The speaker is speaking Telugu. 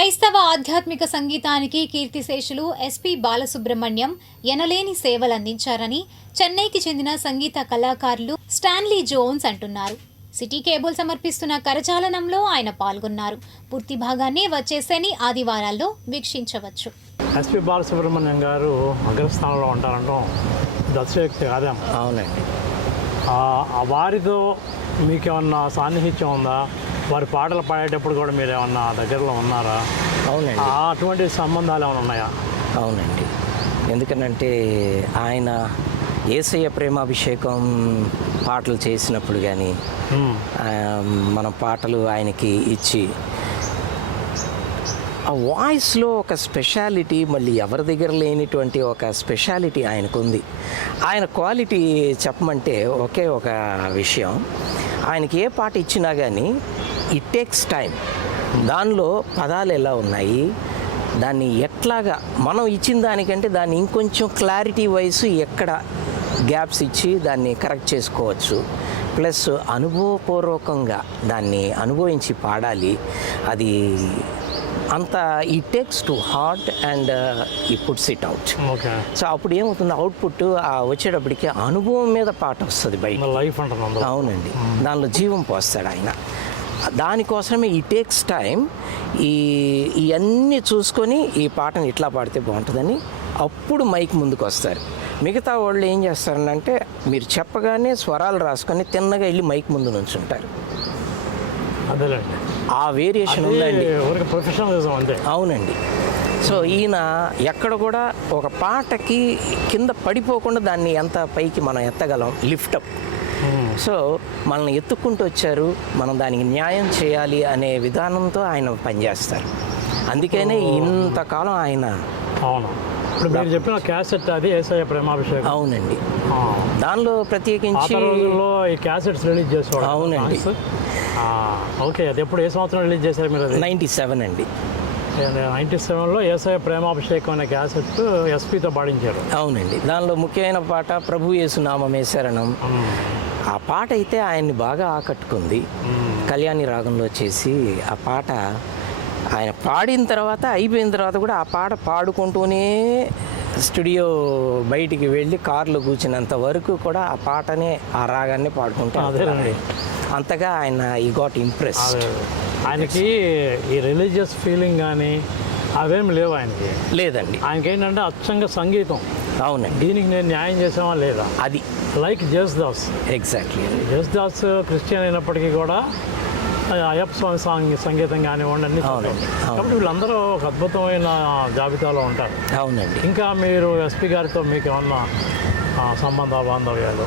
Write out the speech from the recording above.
క్రైస్తవ ఆధ్యాత్మిక సంగీతానికి కీర్తిశేషులు ఎస్పి బాలసుబ్రహ్మణ్యం ఎనలేని సేవలందించారని చెన్నైకి చెందిన సంగీత కళాకారులు స్టాన్లీ జోన్స్ అంటున్నారు. సిటీ కేబుల్ సమర్పిస్తున్న కరచాలనంలో ఆయన పాల్గొన్నారు. పూర్తి భాగాన్ని వచ్చే శని ఆదివారాల్లో వీక్షించవచ్చు. ఎస్పి బాలసుబ్రహ్మణ్యం గారు అగ్రస్థానంలో ఉంటారంటాం దర్శకత్వం కాదే. అవునండి. వారితో మీకేమన్నా సాన్నిహిత్యం ఉందా? వారి పాటలు పాడేటప్పుడు కూడా మీరు ఏమన్నా దగ్గరలో ఉన్నారా? అవునండి. అటువంటి సంబంధాలు ఏమైనా ఉన్నాయా? అవునండి. ఎందుకనంటే ఆయన యేసయ్య ప్రేమాభిషేకం పాటలు చేసినప్పుడు కానీ మన పాటలు ఆయనకి ఇచ్చి ఆ వాయిస్లో ఒక స్పెషాలిటీ, మళ్ళీ ఎవరి దగ్గర లేనిటువంటి ఒక స్పెషాలిటీ ఆయనకుంది. ఆయన క్వాలిటీ చెప్పమంటే ఒకే ఒక విషయం, ఆయనకి ఏ పాట ఇచ్చినా కానీ ఇట్ టేక్స్ టైం. దానిలో పదాలు ఎలా ఉన్నాయి, దాన్ని ఎట్లాగా మనం ఇచ్చిన దానికంటే దాన్ని ఇంకొంచెం క్లారిటీ వైస్ ఎక్కడ గ్యాప్స్ ఇచ్చి దాన్ని కరెక్ట్ చేసుకోవచ్చు. ప్లస్ అనుభవపూర్వకంగా దాన్ని అనుభవించి పాడాలి. అది అంత ఈ టేక్స్ టు హార్ట్ అండ్ ఈ పుట్స్ ఇట్ అవుట్. సో అప్పుడు ఏమవుతుంది, అవుట్పుట్ వచ్చేటప్పటికి అనుభవం మీద పాట వస్తుంది బయట. లైఫ్ అంటున్నాం. అవునండి. దానిలో జీవం పోస్తాడు ఆయన. దానికోసమే ఈ టేక్స్ టైం. ఇవన్నీ చూసుకొని ఈ పాటను ఇట్లా పాడితే బాగుంటుందని అప్పుడు మైక్ ముందుకు వస్తారు. మిగతా వాళ్ళు ఏం చేస్తారంటే మీరు చెప్పగానే స్వరాలు రాసుకొని తిన్నగా వెళ్ళి మైక్ ముందు నుంచుంటారు. అదేలేండి, ఆ వేరియేషన్ ఉందండి. ప్రొఫెషనలిజం అంతే. అవునండి. సో ఈయన ఎక్కడ కూడా ఒక పాటకి కింద పడిపోకుండా దాన్ని ఎంత పైకి మనం ఎత్తగలం, లిఫ్టప్. సో మనల్ని ఎత్తుక్కుంటూ వచ్చారు, మనం దానికి న్యాయం చేయాలి అనే విధానంతో ఆయన పనిచేస్తారు. అందుకనే ఇంతకాలం ఆయన. అవును. ఇప్పుడు మీరు చెప్పిన క్యాసెట్ అది యేసయ్య ప్రేమాభిషేకం. అవునండి. దానిలో ప్రత్యేకించి ఈ క్యాసెట్స్ రిలీజ్ చేసేవాడు. అవునండి. ఓకే, అది ఎప్పుడు ఏ సంవత్సరం రిలీజ్ చేశారు మీరు? 97 అండి. 97లో యేసయ్య ప్రేమాభిషేకం అనే క్యాసెట్ ఎస్పీతో పాడించారు. అవునండి. దానిలో ముఖ్యమైన పాట ప్రభు యేసు నామమే శరణం. ఆ పాట అయితే ఆయన్ని బాగా ఆకట్టుకుంది. కళ్యాణి రాగంలో చేసి ఆ పాట ఆయన పాడిన తర్వాత అయిపోయిన తర్వాత కూడా ఆ పాట పాడుకుంటూనే స్టూడియో బయటికి వెళ్ళి కార్లో కూర్చున్నంత వరకు కూడా ఆ పాటనే, ఆ రాగాన్ని పాడుకుంటారు. అంతగా ఆయన ఈ గాట్ ఇంప్రెస్. ఆయనకి ఈ రిలీజియస్ ఫీలింగ్ కానీ అవేమి లేవు ఆయనకి. లేదండి. ఆయనకి ఏంటంటే అచ్చంగా సంగీతం. అవునండి. దీనికి నేను న్యాయం చేసామా లేదా అది. Like Jesudas. Exactly. Jesudas Christian అయినప్పటికీ కూడా అయ్యప్ప స్వామి సంగీతం కానివ్వండి అన్ని. కాబట్టి వీళ్ళందరూ ఒక అద్భుతమైన జాబితాలో ఉంటారు. అవునండి. ఇంకా మీరు ఎస్పీ గారితో మీకు ఏమన్నా సంబంధ బాంధవ్యాలు?